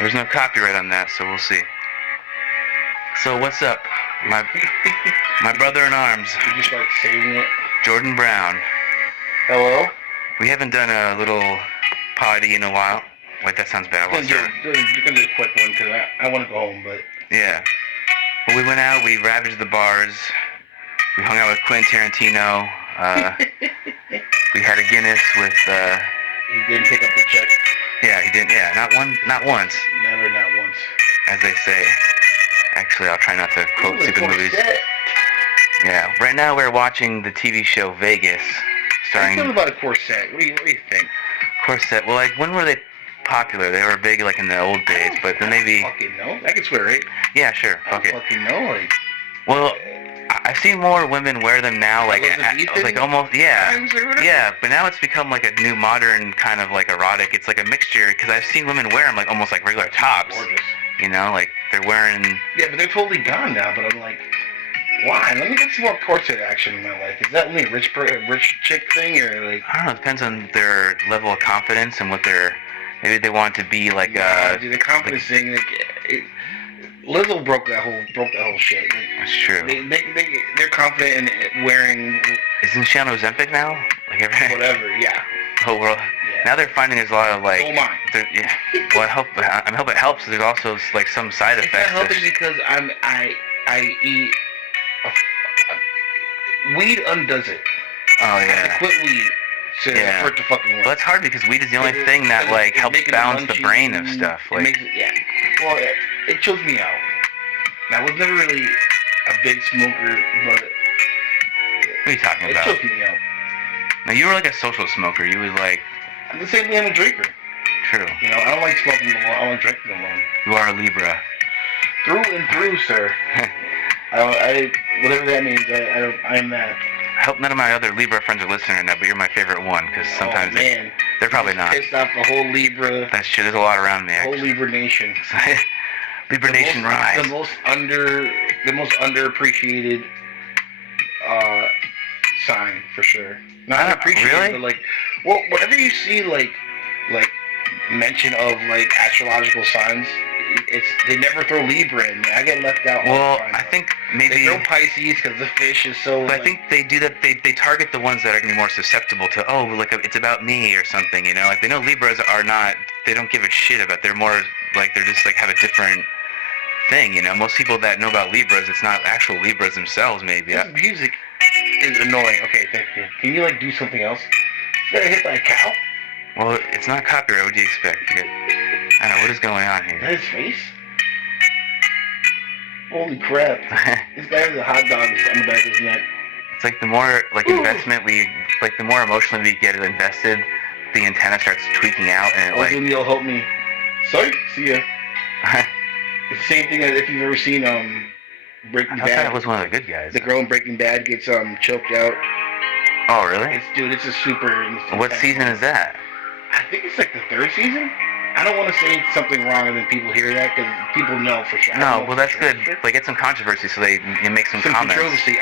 There's no copyright on that, so we'll see. So what's up, my brother in arms? You just like saving it. Jordan Brown. Hello. We haven't done a little potty in a while. Wait, that sounds bad. You're gonna do a quick one because I want to go home, but yeah. Well, we went out. We ravaged the bars. We hung out with Quentin Tarantino. We had a Guinness with. He didn't pick up the check. Yeah, he didn't. Yeah, not once. Never, not once. As they say. Actually, I'll try not to quote stupid movies. Yeah. Right now, we're watching the TV show Vegas, starring. Tell me about a corset. What do you think? Corset. Well, like, when were they popular? They were big, like, in the old days, but then maybe. Fucking no. I can swear, right? Yeah, sure. Fuck it. Fucking no. Like. Well, I see more women wear them now, like almost, yeah. But now it's become like a new modern kind of like erotic. It's like a mixture because I've seen women wear them like almost like regular tops. Gorgeous. You know, like they're wearing. Yeah, but they're totally gone now. But I'm like, why? Let me get some more corset action in my life. Is that only a rich chick thing or like? I don't know. It depends on their level of confidence and what they're. Maybe they want to be like. Dude, the confidence thing, like. Lizzo broke that whole shit. Like, that's true. They're confident in wearing. Isn't she on Ozempic now? Like whatever, yeah. The whole world. Yeah. Now they're finding there's a lot of like. So am I. Yeah. Well, I hope it helps. There's also like some side effects. It's not helping because I eat. Weed undoes it. Oh yeah. I have to quit weed. For it to fucking work. Well, it's hard because weed is the only thing that like helps balance the brain of stuff. Like, makes it, yeah. Well, it chills me out. I was never really a big smoker, but what are you talking about? It chills me out. Now you were like a social smoker. You would like. I'm the same thing. I'm a drinker. True. You know, I don't like smoking alone. I want to drink alone. You are a Libra. Through and through, sir. I whatever that means. I'm that. I hope none of my other Libra friends are listening right now, but you're my favorite one, because sometimes they're probably not. Pissed off the whole Libra. That shit, there's a lot around me, actually. The whole Libra Nation. Libra Nation rise. The most underappreciated sign, for sure. Not appreciated, really? But like, well, whenever you see like mention of like astrological signs, they never throw Libra in. I get left out. Well, I think maybe they throw Pisces because the fish is so. But I think they do that. They target the ones that are gonna be more susceptible to it's about me or something. You know, like they know Libras are not. They don't give a shit about. They're more like they're just like have a different thing. You know, most people that know about Libras, it's not actual Libras themselves. Maybe. This music is annoying. Okay, thank you. Can you like do something else? You got hit by a cow? Well, it's not copyright. What do you expect? I don't know, what is going on here? Is that his face? Holy crap. This guy has a hot dog on the back of his neck. It's like the more investment the more emotionally we get invested, the antenna starts tweaking out and Neil, help me. Sorry, see ya. It's the same thing as if you've ever seen Breaking Bad. I thought that was one of the good guys. The girl in Breaking Bad gets choked out. Oh, really? It's a super... What season is that? I think it's like the 3rd season. I don't want to say something wrong and then people hear that because people know for sure. No, well that's good. Like get some controversy so you make some comments. Controversy.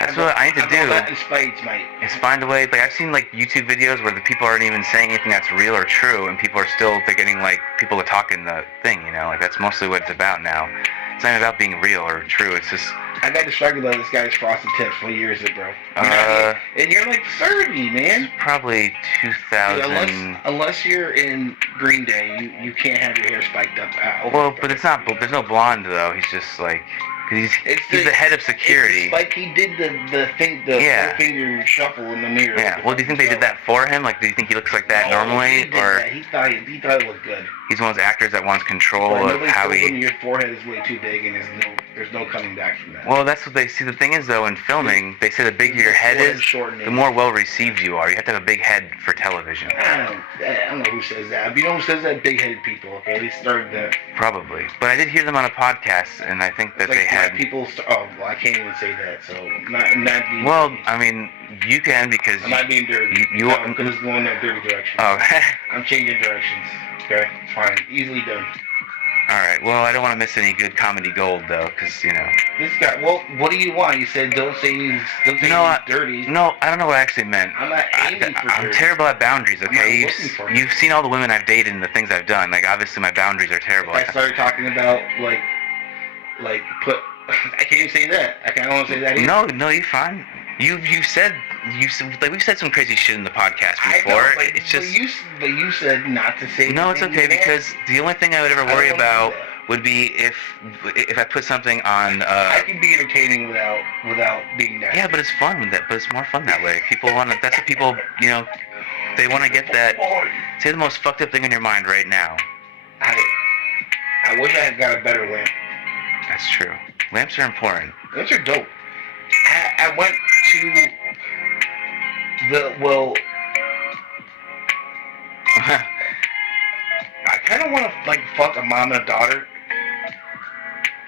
That's what I need to do. That in spades, mate. Is find a way. Like I've seen like YouTube videos where the people aren't even saying anything that's real or true, and people are still getting like people are talking the thing. You know, like that's mostly what it's about now. It's not about being real or true. It's just. I got distracted by this guy's frosted tips. What year is it, bro? And you're like 30, man. Probably 2000. Dude, unless you're in Green Day, you can't have your hair spiked up. Well, but it's not. There's no blonde though. He's just like. He's the head of security. It's like he did the finger shuffle in the mirror. Yeah. Well, do you think they did that for him? Like, do you think he looks like that normally, or he thought it looked good? He's one of those actors that wants control of how he. Your forehead is way too big, and there's no coming back from that. Well, that's what they see. The thing is, though, in filming, they say the bigger your head is, the more well received you are. You have to have a big head for television. I don't know who says that. But you know who says that? Big-headed people. Okay, they started that. Probably, but I did hear them on a podcast, and I think that they had people. Oh, well, I can't even say that. So not being. Well, dirty. I mean, you can because I'm not being dirty. I'm just going that dirty direction. Oh. I'm changing directions. Okay, it's fine. Easily done. All right. Well, I don't want to miss any good comedy gold though, because you know. This guy. Well, what do you want? You said don't say he's dirty. No, I don't know what I actually meant. I'm not aiming for I'm dirty. terrible at boundaries. Okay, I'm not looking for it. you've seen all the women I've dated and the things I've done. Like obviously my boundaries are terrible. I started talking about like put. I can't even say that. I don't want to say that either. No, you're fine. You said like we've said some crazy shit in the podcast before. I know, it's just. But you said not to say. No, it's okay because the only thing I would ever worry about would be if I put something on. I can be entertaining without being nasty. Yeah, but it's fun. But it's more fun that way. People want to. That's what people. You know, they want to get that. Say the most fucked up thing in your mind right now. I wish I had got a better lamp. That's true. Lamps are important. Lamps are dope. I went to I kind of want to like fuck a mom and a daughter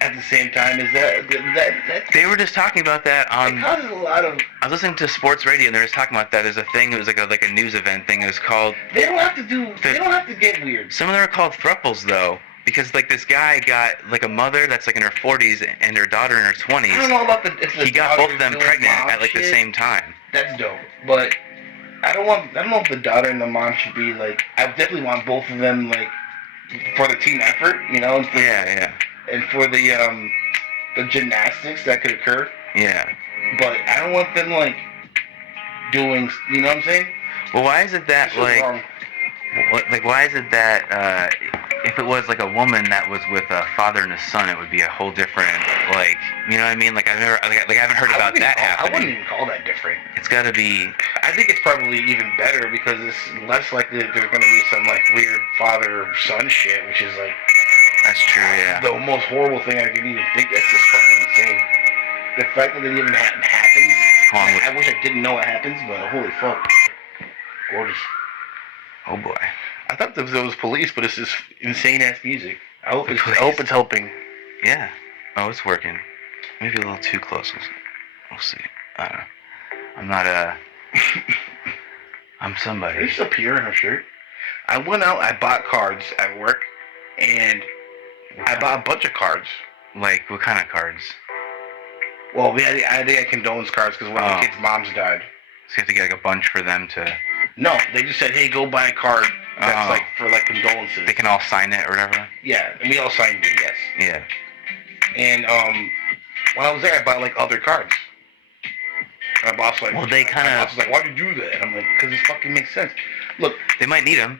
at the same time. Is that? They were just talking about that on. It causes a lot of. I was listening to sports radio and they were just talking about that. There's a thing. It was like a news event thing. It was called. They don't have to get weird. Some of them are called thruples though. Because like this guy got like a mother that's like in her 40s and her daughter in her 20s. I don't know about he got both of them pregnant at like the same time. That's dope, but I don't know if the daughter and the mom should be like. I definitely want both of them like for the team effort, you know. And and for the gymnastics that could occur. Yeah. But I don't want them like doing. You know what I'm saying? Well, why is it that why is it that if it was like a woman that was with a father and a son, it would be a whole different like, you know what I mean? Like I haven't heard about that happening. I wouldn't even call that different. It's got to be. I think it's probably even better because it's less likely that there's going to be some like weird father-son shit, which is like. That's true. Yeah. The most horrible thing I can even think. That's just fucking insane. The fact that it even happens. I wish I didn't know it happens, but holy fuck, gorgeous. Oh boy. I thought there was police, but it's just insane ass music. I hope it's helping. Yeah. Oh, it's working. Maybe a little too close. We'll see. I don't know. I'm not I'm somebody. There's a peer in her shirt. I went out. I bought cards at work, and I bought a bunch of cards. Like what kind of cards? Well, I had condolence cards because one of the kids' moms died. So you have to get like a bunch for them to. No, they just said, "Hey, go buy a card that's like for like condolences." They can all sign it or whatever. Yeah, and we all signed it. Yes. Yeah. And when I was there, I bought like other cards. And my boss was like, well, they kind of. My boss was like, "Why'd you do that?" And I'm like, "Because it fucking makes sense." Look, they might need them.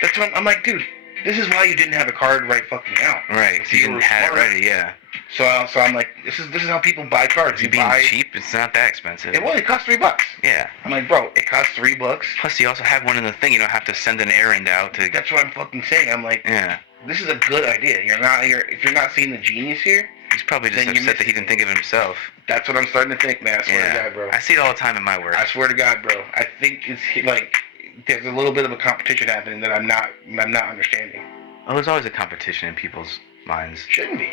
That's what I'm like, dude. This is why you didn't have a card right fucking now. Right. So you didn't have it ready. Yeah. So I'm like, this is how people buy cards. You being cheap? It's not that expensive. It costs $3. Yeah. I'm like, bro, it costs $3. Plus, you also have one in the thing. You don't have to send an errand out to. That's what I'm fucking saying. I'm like, yeah. This is a good idea. If you're not seeing the genius here. He's probably just upset that he didn't think of it himself. That's what I'm starting to think, man. I swear to God, bro. I see it all the time in my work. I swear to God, bro. I think it's like there's a little bit of a competition happening that I'm not understanding. Oh, there's always a competition in people's minds. Shouldn't be.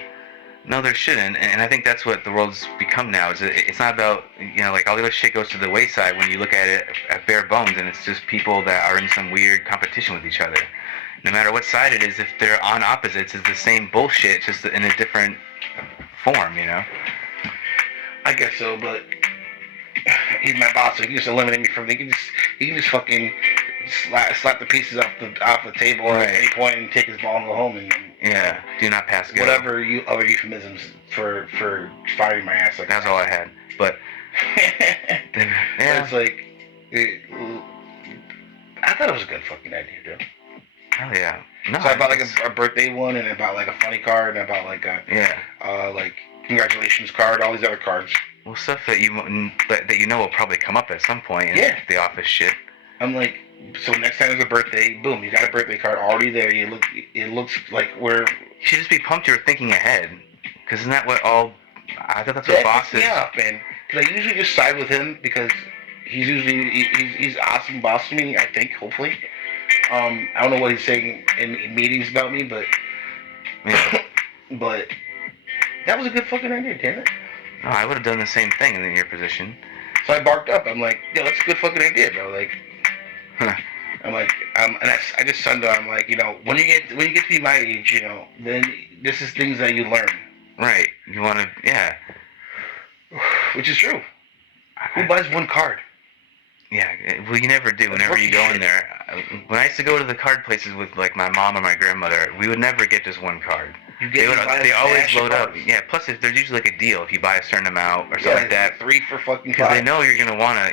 No, there shouldn't, and I think that's what the world's become now. It's not about, like all the other shit goes to the wayside when you look at it at bare bones, and it's just people that are in some weird competition with each other. No matter what side it is, if they're on opposites, it's the same bullshit, just in a different form, you know? I guess so, but he's my boss, so he can just eliminate me from. He can just fucking slap the pieces off the table at any point and take his ball and go home and. Yeah, do not pass go. Whatever other euphemisms for firing my ass like that's all I had. But it's like I thought it was a good fucking idea, dude. Hell yeah. No, so I bought like a birthday one, and I bought like a funny card, and I bought like a like congratulations card, all these other cards. Well, stuff that you know will probably come up at some point in the office shit. I'm like, so next time there's a birthday, boom, you got a birthday card already there. It looks like we're. You should just be pumped you're thinking ahead, because isn't that what all? I thought that's what bosses. Yeah, man. Because I usually just side with him because he's awesome boss to me. I think, hopefully. I don't know what he's saying in meetings about me, but but that was a good fucking idea, damn it. No, I would have done the same thing in your position. So I barked up. I'm like, yeah, that's a good fucking idea, bro. Like, I'm like, and I just send her. I'm like, when you get to be my age, then this is things that you learn. Right. You want to, yeah. Which is true. Who buys one card? Yeah, well, you never do. Whenever you go in there, when I used to go to the card places with like my mom or my grandmother, we would never get just one card. They always load up. Yeah. Plus, if there's usually like a deal if you buy a certain amount or something like that. 3 for fucking 5. Because they know you're gonna wanna,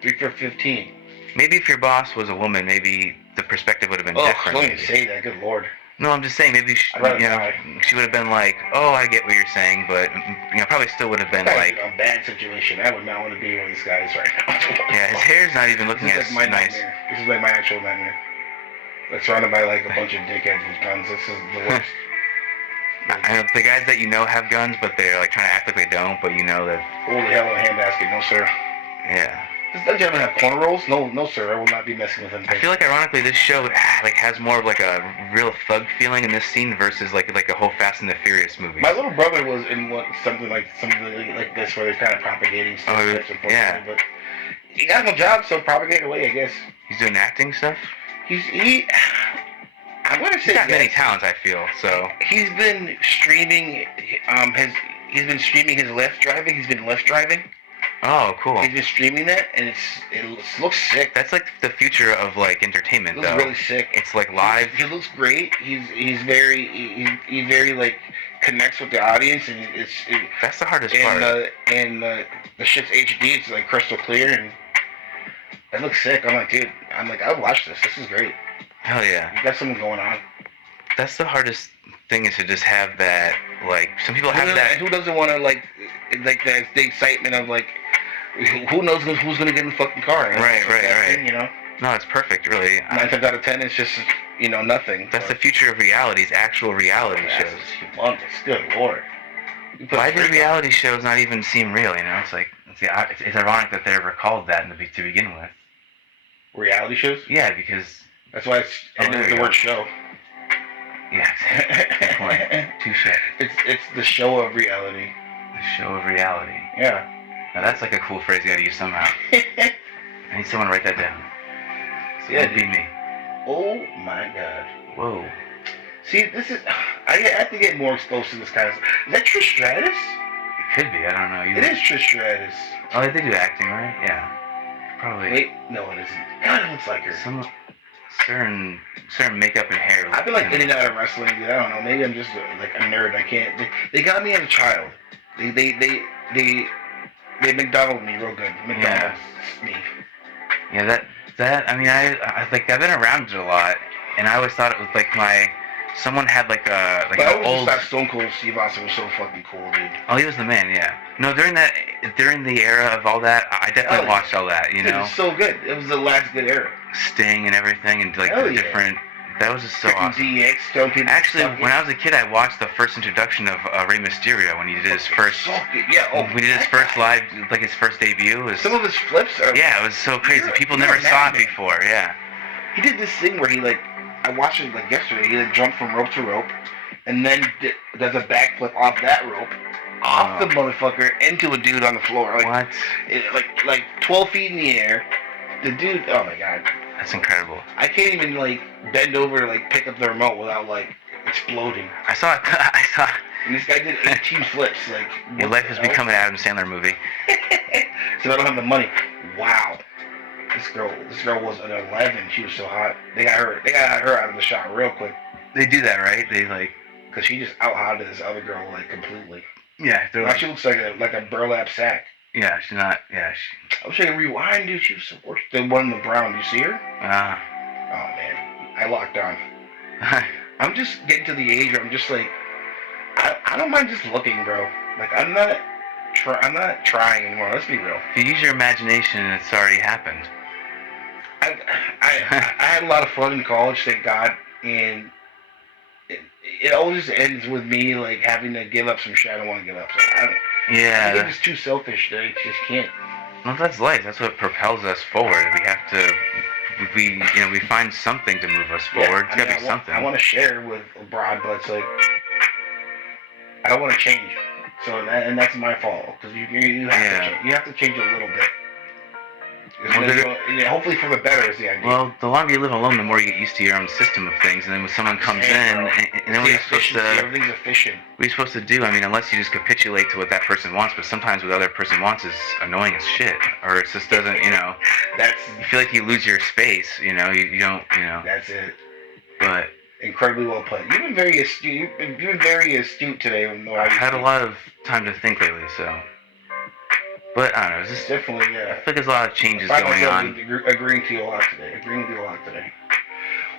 3 for 15. Maybe if your boss was a woman, maybe the perspective would have been different. Don't even say that. Good lord. No, I'm just saying maybe she would have been like, oh, I get what you're saying, but probably still would have been like a bad situation. I would not want to be one of these guys right now. Yeah, his hair's not even looking as like nice. Nightmare. This is like my actual nightmare. Like surrounded by like a bunch of dickheads with guns. This is the worst. The guys that have guns, but they're like trying to act like they don't, but that. Holy hell in a handbasket, no sir. Yeah. Does that gentleman have corner rolls? No sir, I will not be messing with him. I feel like ironically this show like has more of like a real thug feeling in this scene versus like a whole Fast and the Furious movie. My little brother was in something like this where they're kind of propagating stuff. Yeah. But he got no job, so propagate away, I guess. He's doing acting stuff? I'm gonna say he's got many talents, I feel, so. He's been streaming he's been streaming his Lyft driving. He's been Lyft driving. Oh, cool. He's been streaming that, and it looks sick. That's like the future of like entertainment, though. It looks really sick. It's like live. He looks great. He's very like connects with the audience, and that's the hardest part. And the shit's HD. It's like crystal clear, and it looks sick. I'm like, dude. I would watch this. This is great. Hell yeah. You got something going on. That's the hardest thing is to just have that. Like some people have that. Who doesn't want to like the excitement of like. Who knows who's gonna get in the fucking car? Right. Thing, No, it's perfect, really. 9 times out of 10, it's just nothing. That's the future of reality. It's actual reality shows. It's humongous. Good lord. Why do reality shows not even seem real? It's like it's ironic that they ever called that to begin with. Reality shows? Yeah, because that's why it's ended with the word show. Yeah, good point. Touche. It's the show of reality. The show of reality. Yeah. Now that's like a cool phrase you gotta use somehow. I need someone to write that down. So that'd be me. Oh my god. Whoa. See, I have to get more exposed to this kind of stuff. Is that Trish Stratus? It could be, I don't know. It is Trish Stratus. Oh, they do acting, right? Yeah. Probably. Wait, no it isn't. God, it looks like her. Some certain makeup and hair. I've been like in and out of wrestling, dude. I don't know. Maybe I'm just like a nerd. I can't. They got me as a child. They McDonald's me real good. McDonald's me. Yeah, that. I mean, I like I've been around it a lot, and I always thought it was like someone had like a but I always thought Stone Cold Steve Austin was so fucking cool, dude. Oh, he was the man, yeah. No, during the era of all that, I definitely watched all that. It was so good. It was the last good era. Sting and everything, and like the different. That was just so awesome. DX, actually, when I was a kid, I watched the first introduction of Rey Mysterio when he did his first. When he did his first live, like his first debut. Some of his flips are. Yeah, it was so crazy. People never saw it before. Yeah. He did this thing where he I watched it like yesterday. He jumped from rope to rope, and then does a backflip off that rope, off the motherfucker into a dude on the floor. What? Like 12 feet in the air. The dude. Oh my god. That's incredible. I can't even bend over to pick up the remote without exploding. I saw it. And this guy did 18 flips. Your life has become an Adam Sandler movie. So I don't have the money. Wow. This girl was an 11. She was so hot. They got her out of the shot real quick. They do that, right? They because she just out-hotted this other girl completely. Yeah. She looks like a burlap sack. Yeah, she's not. Yeah. I wish I could rewind, dude. She was so worse. The one in the brown. Do you see her? Oh man, I locked on. I'm just getting to the age where I'm just I don't mind just looking, bro. I'm not trying anymore. Let's be real. If you use your imagination, it's already happened. I had a lot of fun in college, thank God, and it always ends with me having to give up some shit I don't want to give up. So I think it's too selfish that I just can't. Well, that's life. That's what propels us forward. We have to. We find something to move us forward. It's gotta be something. I want to share with a broad, but it's I don't want to change. So that's my fault because you have to change. You have to change a little bit. Hopefully for the better is the idea. Well, the longer you live alone, the more you get used to your own system of things, and then when someone comes in, and then what are you supposed to? Everything's efficient. What are you supposed to do? I mean, unless you just capitulate to what that person wants, but sometimes what the other person wants is annoying as shit, or it just doesn't, That's. You feel like you lose your space, you don't, That's it. But. Incredibly well put. You've been very astute. You've been very astute today. I've had a lot of time to think lately, so. But I don't know. It's just definitely, yeah. I feel like there's a lot of changes going on. Agreeing with you a lot today.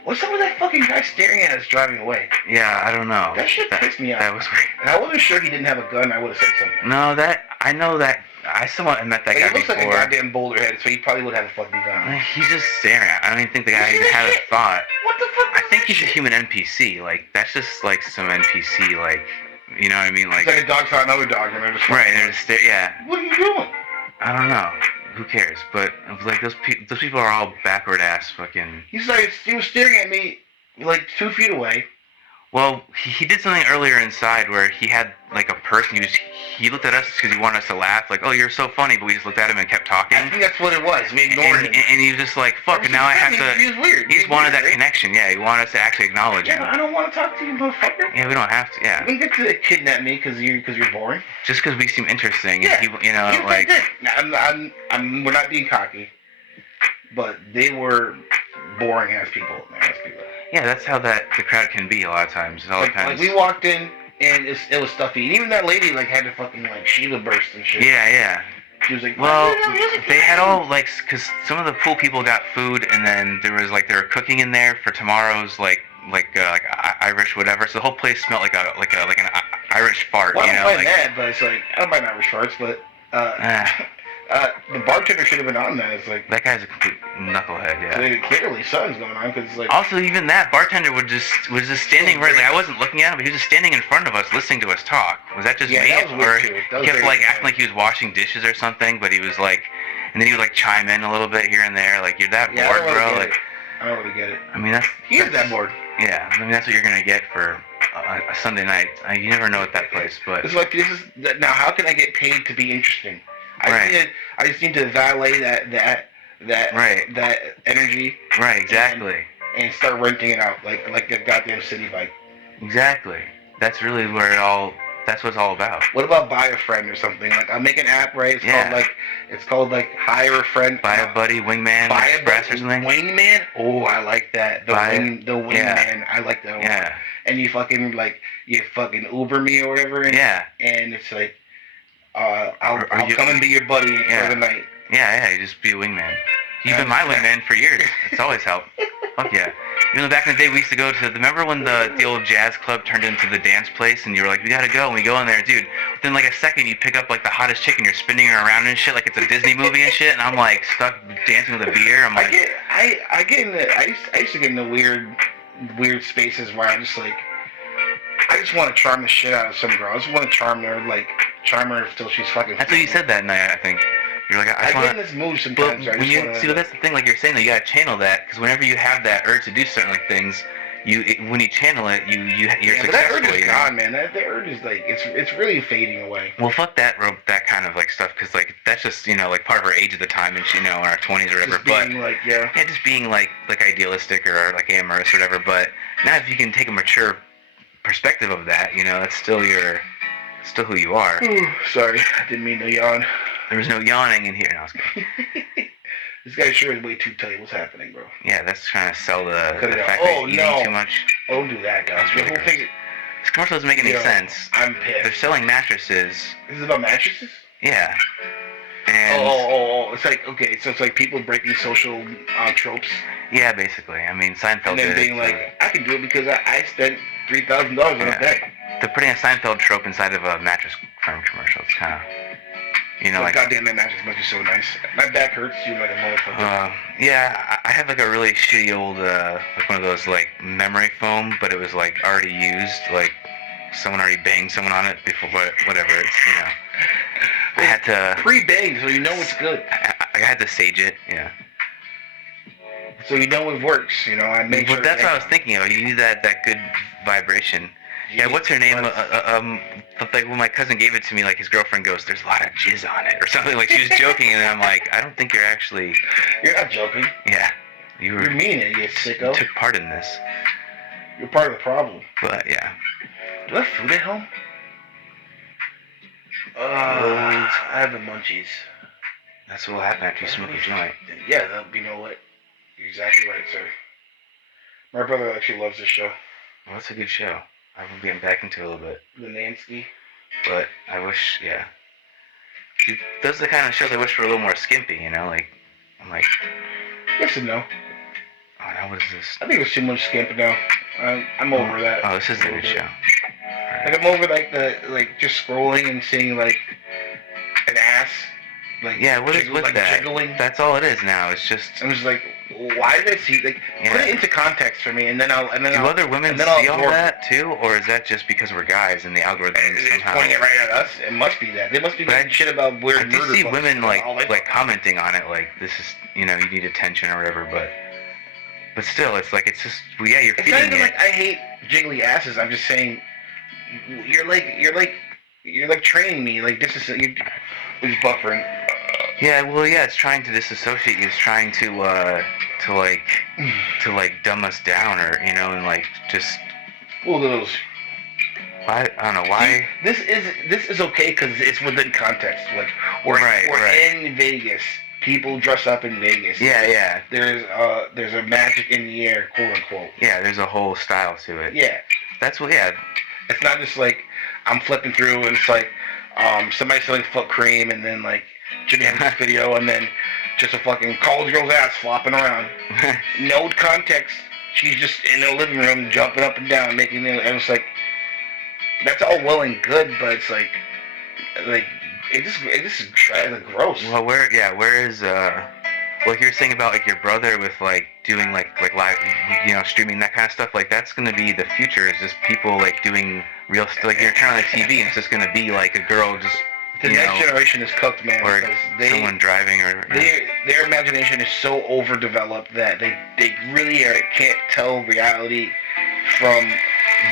What's up with that fucking guy staring at us driving away? Yeah, I don't know. That shit pissed me off. That was weird. And I wasn't sure he didn't have a gun. I would have said something. No, I know that. I somewhat met that guy before. He looks like a goddamn boulder head, so he probably would have a fucking gun. He's just staring at. I don't even think the guy even had a thought. What the fuck? I think he's a human NPC. Like that's just like some NPC. Like, you know what I mean? Like. It's like a dog saw another dog, and they're just. Right, they're just yeah. What are you doing? I don't know. Who cares? But like those people are all backward ass fucking. He was staring at me like 2 feet away. Well, he did something earlier inside where he had like a purse and he looked at us because he wanted us to laugh. Like, oh, you're so funny, but we just looked at him and kept talking. I think that's what it was. We ignored him. And he was just like, fuck, and now I have to. He was weird. He just wanted that connection. Yeah, he wanted us to actually acknowledge him. Yeah, I don't want to talk to you, motherfucker. Yeah, we don't have to. Yeah. You don't get to kidnap me because you're boring. Just because we seem interesting. Yeah. And like. We're not being cocky, but they were boring ass people. Yeah, that's how the crowd can be a lot of times. Like we walked in and it was stuffy. And even that lady like had to fucking like Sheila burst and shit. Yeah. She was like, well, they had all like, cause some of the pool people got food, and then there was like they were cooking in there for tomorrow's like Irish whatever. So the whole place smelled like an Irish fart. Well, I don't mind that, but it's like I don't mind Irish farts, but the bartender should have been on that. It's like that guy's a complete knucklehead. Yeah. Clearly, something's going on because like. Also, even that bartender was just standing right. Like I wasn't looking at him, but he was just standing in front of us, listening to us talk. Was that just me? That was weird too. He kept like acting like he was washing dishes or something, but he was like, and then he would like chime in a little bit here and there. Like you're that bored, bro. Like I don't really get it. I mean he is that bored. Yeah, I mean that's what you're gonna get for a Sunday night. You never know at that place, but. It's like now. How can I get paid to be interesting? I just need to valet that energy. Right, exactly. And start renting it out like a goddamn city bike. Exactly. That's really where that's what it's all about. What about buy a friend or something? Like I'll make an app, right? It's called hire a friend. Buy a buddy, Wingman, Express or something. Wingman? Oh, I like that. The Wingman. Yeah. I like that one. Yeah. And you fucking Uber me or whatever. And it's like I'll come and be your buddy for the night. Yeah, you just be a wingman. You've been my wingman for years. It's always helped. Fuck yeah. Even back in the day, we used to go to. Remember when the old jazz club turned into the dance place, and you were like, we gotta go, and we go in there, dude. Within like a second, you pick up like the hottest chick, and you're spinning her around and shit, like it's a Disney movie and shit. And I'm like stuck dancing with a beer. I'm like, I used to get in the weird spaces where I just want to charm the shit out of some girl. I just want to charm her until she's fucking. That's what you said that night, I think. You're like, I get in this mood sometimes. But that's the thing. Like you're saying, that you gotta channel that because whenever you have that urge to do certain things, when you channel it, you're successful. But that urge is gone, man. That urge is it's really fading away. Well, fuck that kind of stuff because that's just like part of our age at the time and in our 20s or whatever. Just being like idealistic or like amorous or whatever. But now if you can take a mature perspective of that, that's still who you are. Ooh, sorry, I didn't mean to yawn. There was no yawning in here. No, I was kidding. This guy's shirt is way too tight. What's happening, bro? Yeah, that's trying to sell the fact that he's eating too much. Oh, don't do that, guys. Really the whole thing. This commercial doesn't make any sense. I'm pissed. They're selling mattresses. This is about mattresses? Yeah. And it's like, okay, so it's like people breaking social tropes. Yeah, basically. I mean, Seinfeld and then being like, I can do it because I spent $3,000 on a bed. They're putting a Seinfeld trope inside of a mattress firm commercial. It's kind of, goddamn, that mattress must be so nice. My back hurts, you like a motherfucker. Yeah, I have a really shitty old, one of those memory foam, but it was already used, someone already banged someone on it before, whatever. It's I had to pre-bang, so you know it's good. I had to sage it, yeah. So you know it works, I make sure. But that's what I was thinking of. You need that good vibration. Yeah, what's her name? Like when my cousin gave it to me, like his girlfriend goes, "There's a lot of jizz on it," or something. Like she was joking, and I'm like, I don't think you're actually. You're not joking. Yeah, you're mean it, you sicko. You took part in this. You're part of the problem. But yeah. Do I have food at home? I have the munchies. That's what will happen after you smoke a joint. Yeah, you know what? You're exactly right, sir. My brother actually loves this show. Well, it's a good show. I've been getting back into it a little bit. The Nansky. But I wish, yeah. Those are the kind of shows I wish were a little more skimpy, you know? Like, I'm like... Yes and no. Oh, now what is this? I think there's too much skimp now. I'm over that. Oh, this is a good show. Right. Like, I'm over, just scrolling and seeing, like, an ass. Like, yeah, what is with that? Jiggling. That's all it is now. It's just... I'm just like, why did I see... Like, put it into context for me, and then I'll... Do other women see all that, too? Or is that just because we're guys and the algorithm it's pointing it right at us? It must be that. They must be making shit about weird murder. I see women, like commenting on it, like, this is, you know, you need attention or whatever, but still, it's like, it's just, well, yeah, you're feeding it. It's not even like I hate jiggly asses. I'm just saying, you're like training me. Like, this is... You're just buffering. Yeah, well, yeah, it's trying to disassociate you. It's trying to dumb us down, or, you know, and like just. Well, those. I don't know why. See, this is okay because it's within context. Like we're in Vegas. People dress up in Vegas. Yeah. There's a magic in the air, quote unquote. Yeah, there's a whole style to it. Yeah. That's what. Yeah. It's not just like I'm flipping through and it's like somebody selling foot cream and then like Jimmy Hendrix video and then just a fucking college girl's ass flopping around. No context. She's just in the living room jumping up and down, making it. And it's like that's all well and good, but it's like it just is gross. Well, where is like you were saying about like your brother with like doing like live, you know, streaming, that kind of stuff. Like that's gonna be the future. Is just people like doing real stuff. Like you're turning on the TV and it's just gonna be like a girl just. The next generation is cooked, man. Or someone driving, or their imagination is so overdeveloped that they really can't tell reality from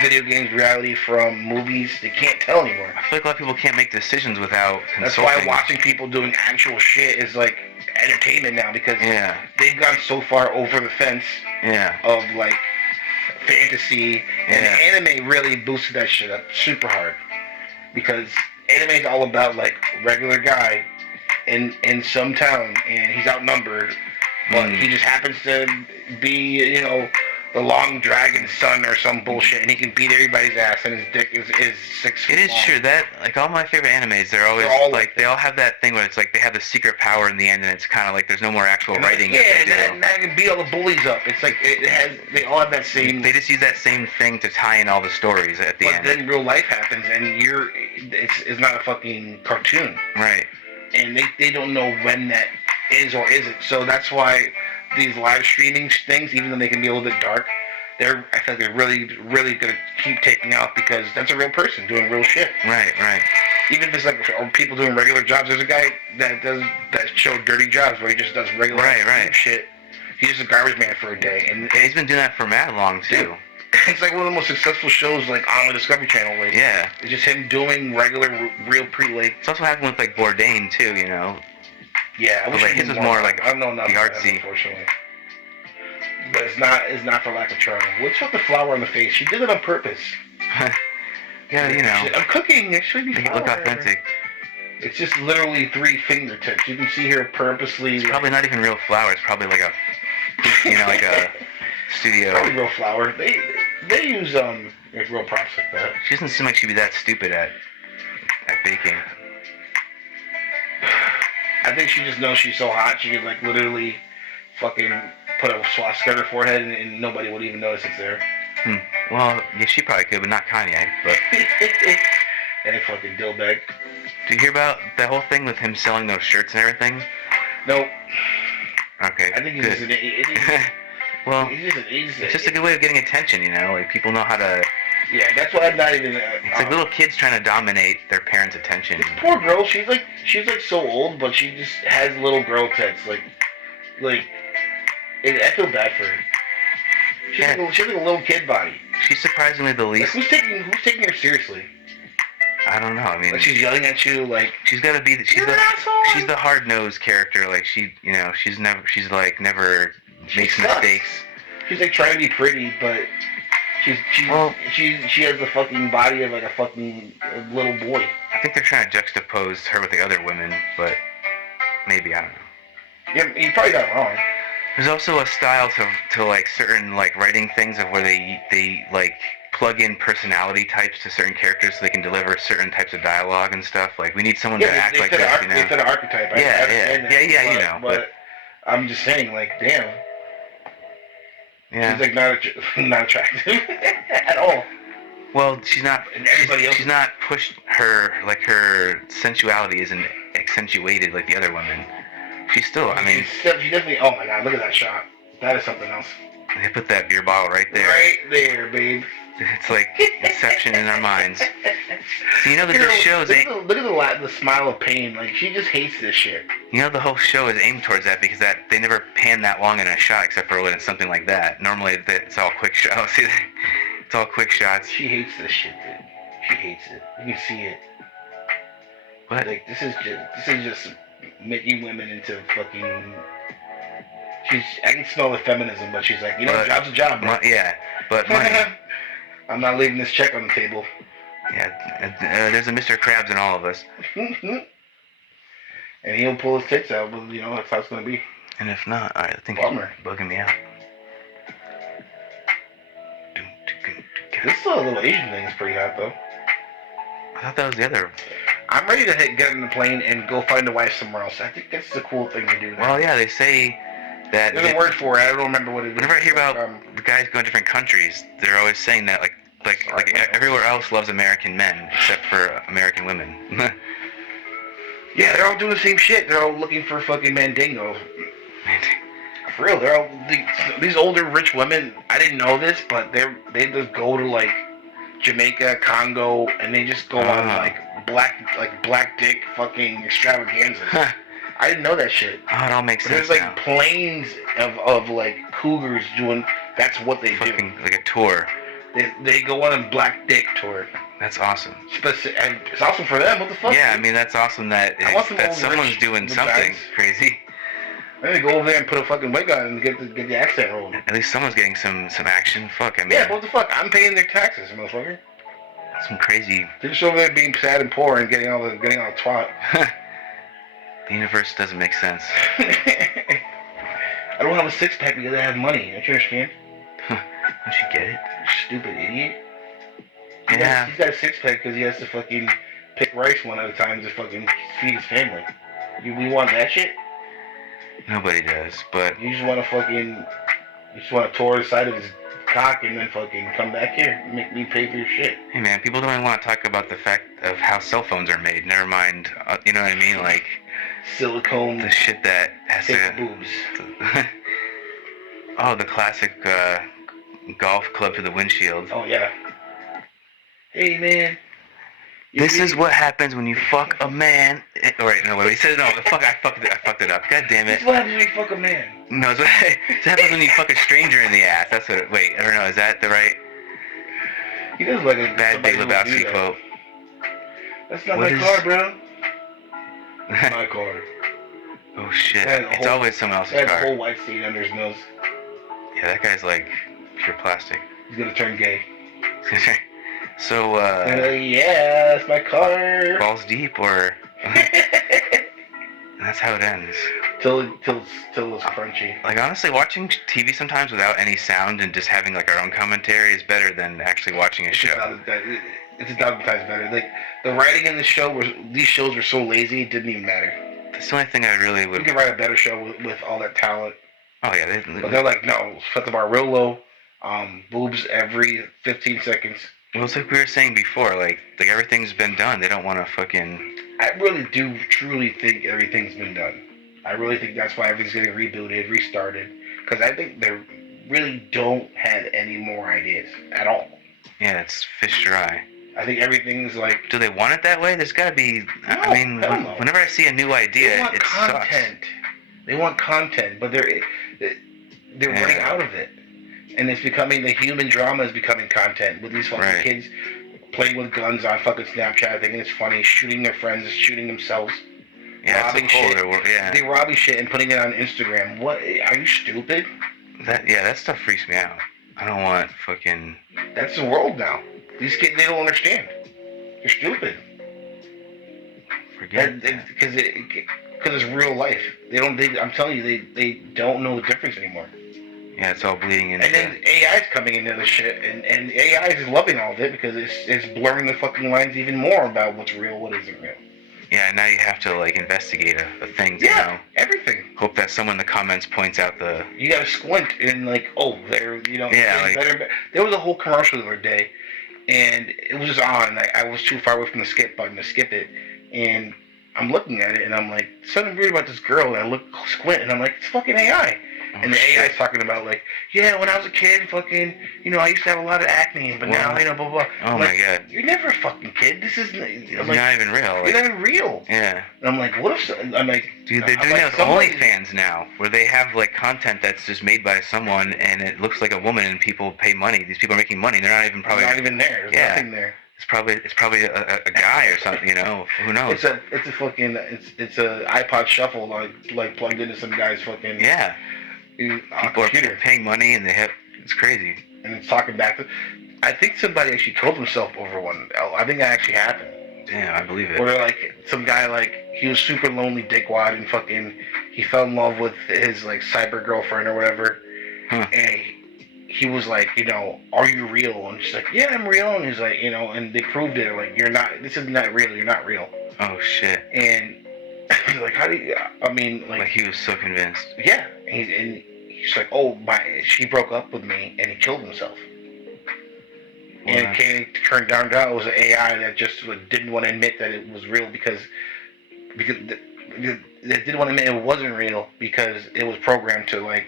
video games, reality from movies. They can't tell anymore. I feel like a lot of people can't make decisions without consulting. That's why watching people doing actual shit is like entertainment now, because they've gone so far over the fence of like fantasy, and anime really boosted that shit up super hard, because anime is all about like regular guy in some town, and he's outnumbered, but he just happens to be, you know, the long dragon's son or some bullshit, and he can beat everybody's ass, and his dick is 6 feet long. It is true that like all my favorite animes, they're all like they all have that thing where it's like they have the secret power in the end, and it's kind of like there's no more actual writing. And that can beat all the bullies up. It's like they all have that same. They just use that same thing to tie in all the stories at the end. But then real life happens, and it's not a fucking cartoon. Right. And they don't know when that is or isn't. So that's why these live streaming things, even though they can be a little bit dark, I feel like they're really, really gonna keep taking out, because that's a real person doing real shit. Right. Even if it's like people doing regular jobs, there's a guy that showed dirty jobs where he just does regular shit. He's just a garbage man for a day, and he's been doing that for mad long too. Yeah. It's like one of the most successful shows, like on the Discovery Channel. Like, it's just him doing regular, real like. It's also happened with like Bourdain too, you know. Yeah, I wish his was more like I don't know the artsy. Unfortunately, but it's not for lack of trying. What's with the flower on the face? She did it on purpose. Yeah, you know. I'm cooking. It should be flour. Look authentic. It's just literally 3 fingertips. You can see her purposely. It's probably not even real flour. It's probably like a, you know, like a studio. Probably real flour. They use like real props like that. She doesn't seem like she'd be that stupid at baking. I think she just knows she's so hot, she could like literally fucking put a swastika on her forehead and nobody would even notice it's there. Well, yeah, she probably could, but not Kanye. But any fucking dillbag. Did you hear about that whole thing with him selling those shirts and everything? Nope. Okay. I think he's just an idiot. Well, it's just a good way of getting attention, you know? Like, people know how to... Yeah, that's why I'm not even... it's like little kids trying to dominate their parents' attention. This poor girl, she's like so old, but she just has little girl tits. I feel bad for her. She's like a little kid body. She's surprisingly the least. Like, who's taking her seriously? I don't know. I mean, like she's yelling at you, like she's got to be. She's the hard nosed character. Like she's never makes mistakes. She's like trying to be pretty, but she has the fucking body of like a fucking little boy. I think they're trying to juxtapose her with the other women, but maybe, I don't know. Yeah, you probably got it wrong. There's also a style to like certain like writing things of where they like plug in personality types to certain characters so they can deliver certain types of dialogue and stuff. Like we need someone to act like this, you know. They fit an archetype. Yeah, but I'm just saying, like, damn. Yeah. She's like not attractive at all. Well, she's not. She's not pushed. Her sensuality isn't accentuated like the other women. She's still. I mean, she definitely. Oh my god! Look at that shot. That is something else. They put that beer bottle right there. Right there, babe. It's like Inception in our minds. So you know that the show's look at the smile of pain. Like she just hates this shit. You know the whole show is aimed towards that because they never pan that long in a shot except for when it's something like that. Normally it's all quick shots. It's all quick shots. She hates this shit, dude. She hates it. You can see it. What? Like this is just making women into fucking. I can smell the feminism, but she's like, job's a job, bro. Yeah, but money. I'm not leaving this check on the table. Yeah, there's a Mr. Krabs in all of us. And he'll pull his tits out, but that's how it's gonna be. And if not, alright, I think Bummer. It's bugging me out. This little Asian thing is pretty hot, though. I thought that was the other. I'm ready to get in the plane and go find a wife somewhere else. I think that's the cool thing to do now. Well, yeah, they say that... There's a word for it. I don't remember what it is. Whenever I hear about the guys going to different countries, they're always saying that, like everywhere else loves American men, except for American women. Yeah, they're all doing the same shit. They're all looking for fucking Mandingo. For real, they're all... These older, rich women, I didn't know this, but they just go to, like, Jamaica, Congo, and they just go on, like black dick fucking extravaganzas. I didn't know that shit. Oh, it all makes sense. There's like planes of like cougars doing. That's what they do. Like a tour. They go on a black dick tour. That's awesome. And it's awesome for them. What the fuck? Yeah, I mean that's awesome that someone's doing something crazy. Then they go over there and put a fucking wig on and get the accent rolling. At least someone's getting some action. Fuck, I mean. Yeah, what the fuck? I'm paying their taxes, motherfucker. Some crazy. They're just over there being sad and poor and getting all the twat. The universe doesn't make sense. I don't have a six pack because I have money. Don't you understand? Don't you get it? Stupid idiot. Yeah. He's got a six pack because he has to fucking pick rice one at a time to fucking feed his family. We want that shit? Nobody does, but... You just want to tour the side of his cock and then fucking come back here and make me pay for your shit. Hey man, people don't even want to talk about the fact of how cell phones are made. Never mind, you know what I mean? Like... Silicone... The shit that has to... boobs. Oh, the classic golf club to the windshield. Oh, yeah. Hey, man... This is what happens when you fuck a man. Wait, he said no. I fucked it up. God damn it. This is what happens when you fuck a man. No, it's what happens when you fuck a stranger in the ass. That's what. Wait, I don't know. Is that the right? He does like a bad Big Lebowski quote. That's not my car, bro. It's my car. Oh shit! It's always someone else's car. He has a whole white stain under his nose. Yeah, that guy's like pure plastic. He's gonna turn gay. So, yeah, that's my car. Balls deep, or... that's how it ends. Till it's crunchy. Like, honestly, watching TV sometimes without any sound and just having, like, our own commentary is better than actually watching a show. It's a thousand times better. Like, the writing in the show, these shows were so lazy, it didn't even matter. That's the only thing I really would... We could write a better show with all that talent. Oh, yeah. But they're like, no, set the bar real low. Boobs every 15 seconds. Well, it's like we were saying before, like everything's been done. They don't want to fucking... I really do truly think everything's been done. I really think that's why everything's getting rebooted, restarted. Because I think they really don't have any more ideas at all. Yeah, it's fish dry. I think everything's like... Do they want it that way? There's got to be... No, I mean, whenever I see a new idea, it content. Sucks. They want content, but they're running out of it. And it's becoming, the human drama is becoming content with these fucking kids playing with guns on fucking Snapchat, thinking it's funny, shooting their friends, shooting themselves, robbing shit. They robbing shit and putting it on Instagram. What? Are you stupid? That stuff freaks me out. I don't want fucking... That's the world now. These kids, they don't understand. They're stupid. Forget that. Because it's real life. I'm telling you, they don't know the difference anymore. Yeah, it's all bleeding into... And then AI's coming into the shit, and AI is loving all of it because it's blurring the fucking lines even more about what's real, what isn't real. Yeah, now you have to, like, investigate a thing to know. Everything. Hope that someone in the comments points out the... You gotta squint and, like, oh, they're, you know... Yeah, like... better. There was a whole commercial the other day, and it was just on, and I was too far away from the skip button to skip it, and I'm looking at it, and I'm like, something weird about this girl, and I squint, and I'm like, it's fucking AI. And the AI's talking about, like, yeah, when I was a kid, fucking, you know, I used to have a lot of acne, but now, you know, blah, blah, blah. Oh, my God. You're never a fucking kid. This isn't... You're not even real. You're not even real. Yeah. And I'm like, what if... I'm like... Dude, they're doing that with OnlyFans now, where they have, like, content that's just made by someone, and it looks like a woman, and people pay money. These people are making money. They're not even probably... They're not even there. There's nothing there. It's probably a guy or something, you know. Who knows? It's a fucking... It's a iPod Shuffle, like plugged into some guy's fucking... Yeah. People are paying money, and it's crazy. And it's talking back to... I think somebody actually killed himself over one. I think that actually happened. Damn, I believe it. Where, like, some guy, like, he was super lonely dickwad, and fucking... He fell in love with his, like, cyber girlfriend or whatever. Huh. And he was like, you know, are you real? And she's like, yeah, I'm real. And he's like, you know, and they proved it. Like, you're not... This is not real. You're not real. Oh, shit. And... like, how do you... I mean, like... he was so convinced. Yeah. And he's like, oh, she broke up with me, and he killed himself. Wow. And it turned down, it was an AI that just didn't want to admit that it was real because they didn't want to admit it wasn't real because it was programmed to, like,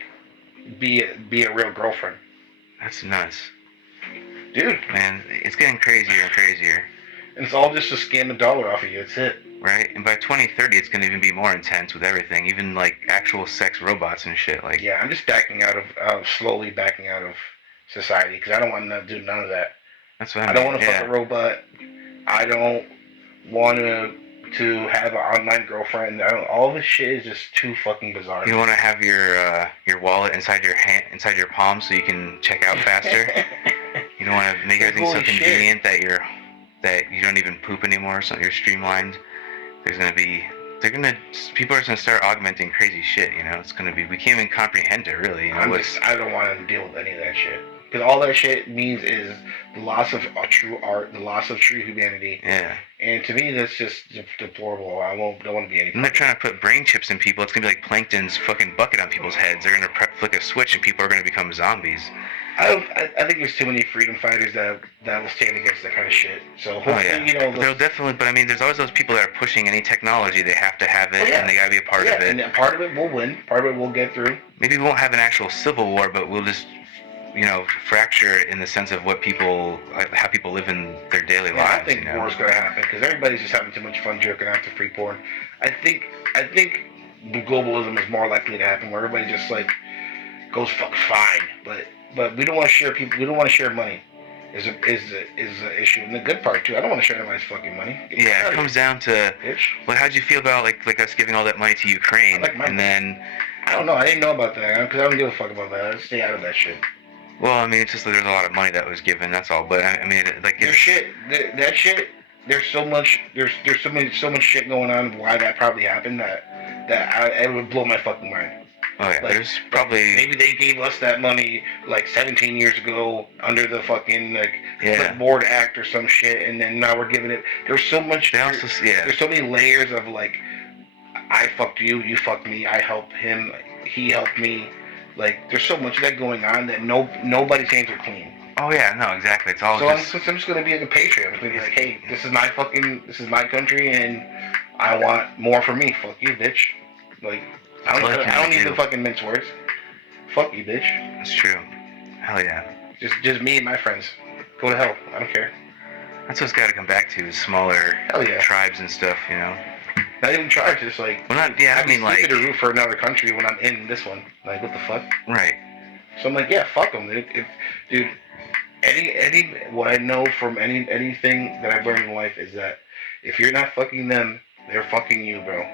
be a real girlfriend. That's nuts. Dude. Man, it's getting crazier and crazier. And it's all just to scam a dollar off of you, that's it. Right? And by 2030, it's going to even be more intense with everything, even, like, actual sex robots and shit. Like, yeah, I'm just slowly backing out of society, because I don't want to do none of that. That's what I mean. I don't want to fuck a robot. I don't want to have an online girlfriend. All this shit is just too fucking bizarre. You want to have your wallet inside your palm so you can check out faster? You don't want to make everything so convenient that you don't even poop anymore, so you're streamlined. People are gonna start augmenting crazy shit, you know. It's gonna be, we can't even comprehend it, really. You know, I don't want to deal with any of that shit. Because all that shit means is the loss of true art, the loss of true humanity. Yeah. And to me, that's just deplorable. I don't want to be anything. And they're trying to put brain chips in people. It's gonna be like Plankton's fucking bucket on people's heads. They're gonna flick a switch, and people are gonna become zombies. I think there's too many freedom fighters that will stand against that kind of shit. So hopefully, you know, there'll definitely. But I mean, there's always those people that are pushing any technology. They have to have it, and they gotta be a part of it. And part of it will win. Part of it will get through. Maybe we won't have an actual civil war, but we'll just, you know, fracture in the sense of how people live in their daily lives. I think war's gonna happen because everybody's just having too much fun jerking out to free porn. I think globalism is more likely to happen where everybody just like goes fine, but we don't want to share people. We don't want to share money. Is the issue, and the good part too. I don't want to share anybody's fucking money. Yeah, it comes down to, well, how'd you feel about like us giving all that money to Ukraine, and then I don't know. I didn't know about that because I don't give a fuck about that. I stay out of that shit. Well, I mean, it's just that there's a lot of money that was given. That's all. But I mean, like there's shit. That shit. There's so much shit going on. Why that probably happened? It would blow my fucking mind. Oh yeah, there's probably maybe they gave us that money like 17 years ago under the fucking Board Act or some shit, and then now we're giving it. There's so much. There's so many layers of like, I fucked you, you fucked me, I helped him, he helped me. Like, there's so much of that going on that nobody's hands are clean. Oh yeah, no, exactly. It's all. So I'm just gonna be like a patriot. I'm gonna be like, hey, this is my country, and I want more for me. Fuck you, bitch. Like. I don't need the fucking mince words. Fuck you, bitch. That's true. Hell yeah. Just me and my friends. Go to hell. I don't care. That's what's got to come back to, is smaller tribes and stuff, you know. Not even tribes, just like. Well, not. Yeah, I mean like. To root for another country when I'm in this one. Like, what the fuck? Right. So I'm like, yeah, fuck them, dude. Dude, any what I know from anything that I've learned in life is that if you're not fucking them, they're fucking you, bro.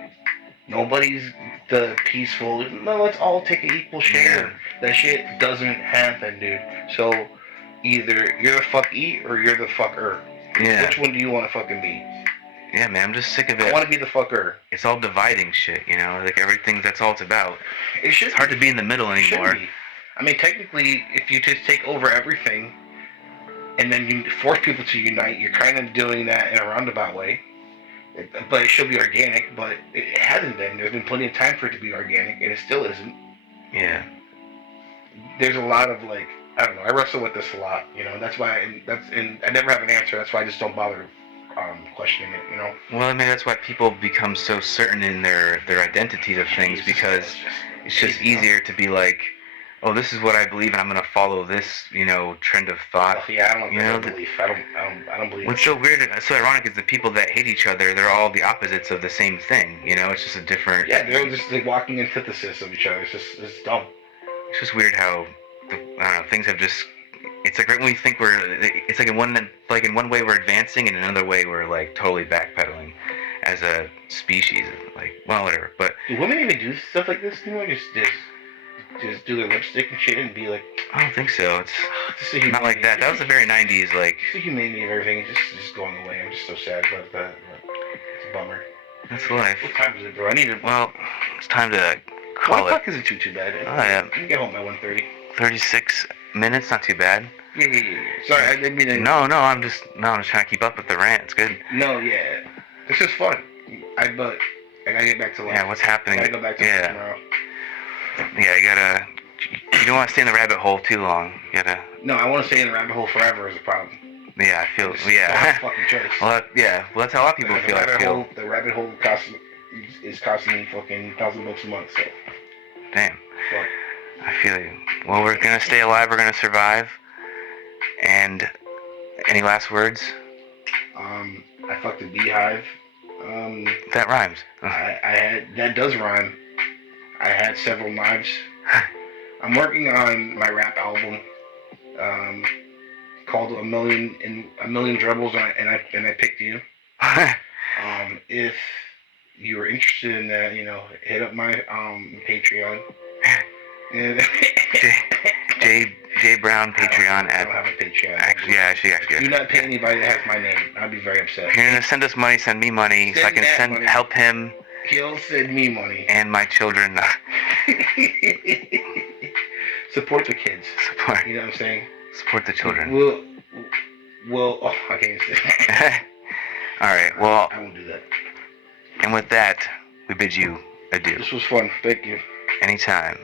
Nobody's the peaceful. No, let's all take an equal share. Yeah. That shit doesn't happen, dude. So either you're the fuckee or you're the fucker. Yeah. Which one do you want to fucking be? Yeah, man, I'm just sick of it. I want to be the fucker. It's all dividing shit, you know? Like, everything, that's all it's about. It's hard to be in the middle anymore. I mean, technically, if you just take over everything and then you force people to unite, you're kind of doing that in a roundabout way. But it should be organic, but it hasn't been. There's been plenty of time for it to be organic, and it still isn't. Yeah. There's a lot of, like, I don't know, I wrestle with this a lot, you know, that's why, and I never have an answer, that's why I just don't bother questioning it, you know? Well, I mean, that's why people become so certain in their identities of things, because it's just easier to be like, oh, this is what I believe, and I'm gonna follow this, you know, trend of thought. Oh, yeah, I don't know belief. I don't believe. What's so weird, so ironic, is the people that hate each other, they're all the opposites of the same thing. You know, it's just a different. Yeah, they're just like walking antithesis of each other. It's dumb. It's just weird how I don't know, things have just. It's like right when we think it's like in one way we're advancing, and in another way we're like totally backpedaling as a species. Like, well, whatever. But do women even do stuff like this anymore? Just do their lipstick and shit and be like. I don't think so. It's not like that. That was the very 90s. Like the humanity of everything is just going away. I'm just so sad about that. It's a bummer. That's life. What time is it, bro? I need to. Well, it's time to call 1 o'clock isn't too bad. Oh yeah. You can get home at 1:30. 36 minutes, not too bad. Yeah. Sorry, I didn't mean to. No, I'm just trying to keep up with the rant. It's good. No, yeah. It's just fun. But I gotta get back to life. Yeah, what's happening? I gotta go back to life tomorrow. Yeah, you don't want to stay in the rabbit hole too long. You gotta. No, I want to stay in the rabbit hole forever is a problem. Yeah, I feel. Fucking choice. Well, that's how a lot of people feel. The rabbit hole is costing me fucking $1,000 a month. So. Damn. Fuck. I feel you. Well, we're gonna stay alive. We're gonna survive. And any last words? I fucked a beehive. That rhymes. That does rhyme. I had several knives. I'm working on my rap album, called A Million Dribbles, and I picked you. If you are interested in that, you know, hit up my Patreon. And J Brown Patreon. I don't have a Patreon. Actually. Do not pay anybody that has my name. I'd be very upset. If you're gonna send us money, send me money, so I can help him. He'll send me money. And my children. Support the kids. You know what I'm saying? Support the children. Well, I can't say. Alright, well. I won't do that. And with that, we bid you adieu. This was fun. Thank you. Anytime.